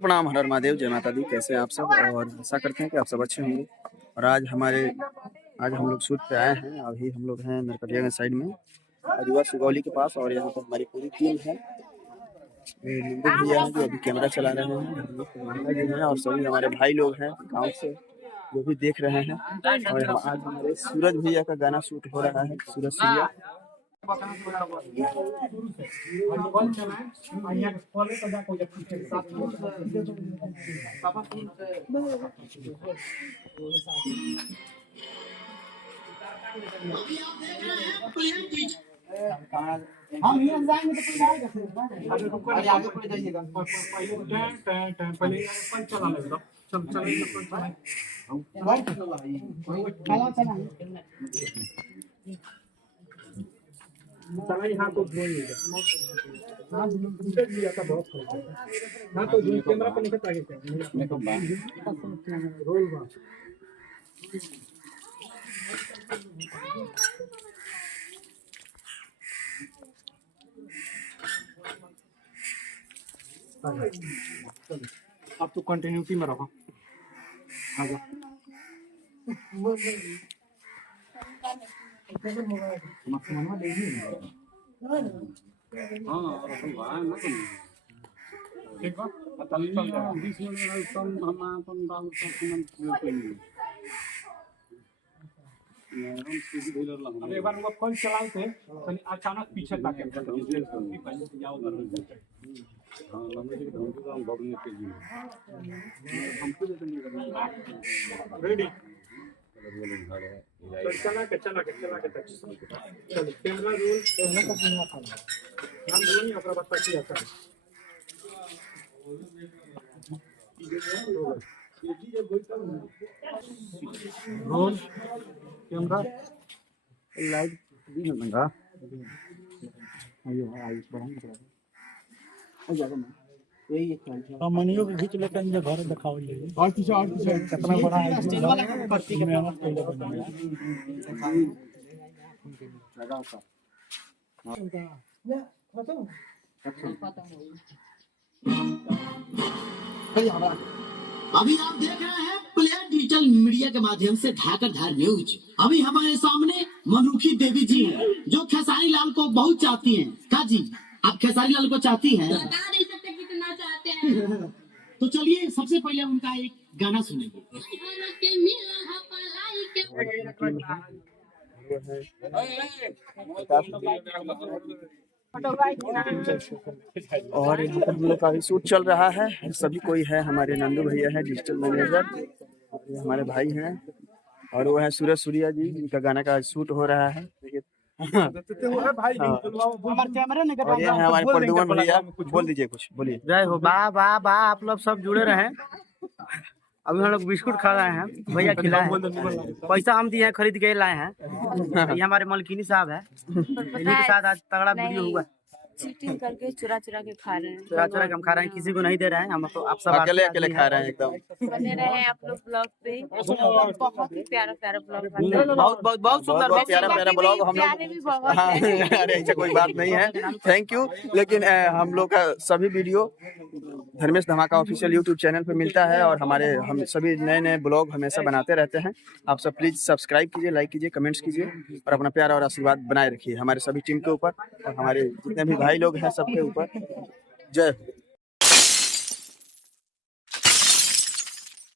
प्रणाम, हर हर महादेव, जय माता दी। कैसे हैं आप सब? और आशा करते हैं कि आप सब अच्छे होंगे। और आज हम लोग शूट पे आए हैं। अभी हम लोग हैं नरकटियागंज साइड में, अजवा सुगौली के पास। और यहाँ पर हमारी पूरी टीम है। ये नंदू भैया हैं जो अभी कैमरा चला रहे हैं, और सभी हमारे भाई लोग हैं गाँव से जो भी देख रहे हैं। और आज हमारे सूरज भैया का गाना शूट हो रहा है, सूरज सूर्या। हम यहाँ जाएंगे तो कोई आएगा, आगे पड़े जाइएगा। पहले चला लगेगा, हाँ तो लिया था बहुत। हाँ तो कैमरा पे निकल आगे रोल अब तो कंटिन्यूटी में रहो। आजा एक बार वो फोन चलाए थे, अचानक पीछे ताके रेडी चला के चलो कैमरा रोल नाम रोल अपना बात की जाता है। रोल कैमरा लाइट भी लगा मनियो के खींच लेकर इनके घर दिखाओ और पीछे कितना बड़ा है पत्ती के मेहनत कर अभी आप देख रहे हैं प्लेयर डिजिटल मीडिया के माध्यम से धाकरधार न्यूज। अभी हमारे सामने मनुखी देवी जी हैं जो खेसारी लाल को बहुत चाहती हैं। का जी आप खेसारी लाल को चाहती हैं? बता नहीं सकते कितना चाहते हैं। तो चलिए सबसे पहले उनका एक गाना सुनेंगे। और यहाँ पर हम लोग का भी शूट चल रहा है। सभी कोई है, हमारे नंदू भैया हैं डिजिटल मैनेजर, और हमारे भाई हैं, और वो है सूरज सूर्या जी, इनका गाना का शूट हो रहा है। और ये है हमारे प्रदुमन भैया। बोल दीजिए, कुछ बोलिए। जय हो बा बा बा, आप लोग सब जुड़े रहे। अभी हम लोग बिस्कुट खा रहे हैं, भैया खिलाए हैं, पैसा हम दिए हैं, खरीद के लाए हैं। ये हमारे मलकिनी साहब है, इन्हीं के साथ आज तगड़ा वीडियो हुआ। चीटिंग करके चुरा चुरा के खा रहे हैं, चुरा चुरा के हम खा रहे हैं, किसी को नहीं दे रहे हैं। हम तो आप सब अकेले अकेले खा रहे हैं एकदम। बने रहे आप लोग ब्लॉग पे। बहुत ही प्यारा प्यारा ब्लॉग, बहुत बहुत बहुत सुंदर, बहुत प्यारा प्यारा ब्लॉग हम लोग। हाँ, अरे ऐसा कोई बात नहीं है, थैंक यू। लेकिन हम लोग का सभी वीडियो धर्मेश धमाका ऑफिशियल यूट्यूब चैनल पे मिलता है, और हम सभी नए नए ब्लॉग हमेशा बनाते रहते हैं। आप सब प्लीज सब्सक्राइब कीजिए, लाइक कीजिए, कमेंट्स कीजिए, और अपना प्यार और आशीर्वाद बनाए रखिए हमारे सभी टीम के ऊपर और हमारे जितने भी भाई लोग हैं सबके ऊपर। जय हो।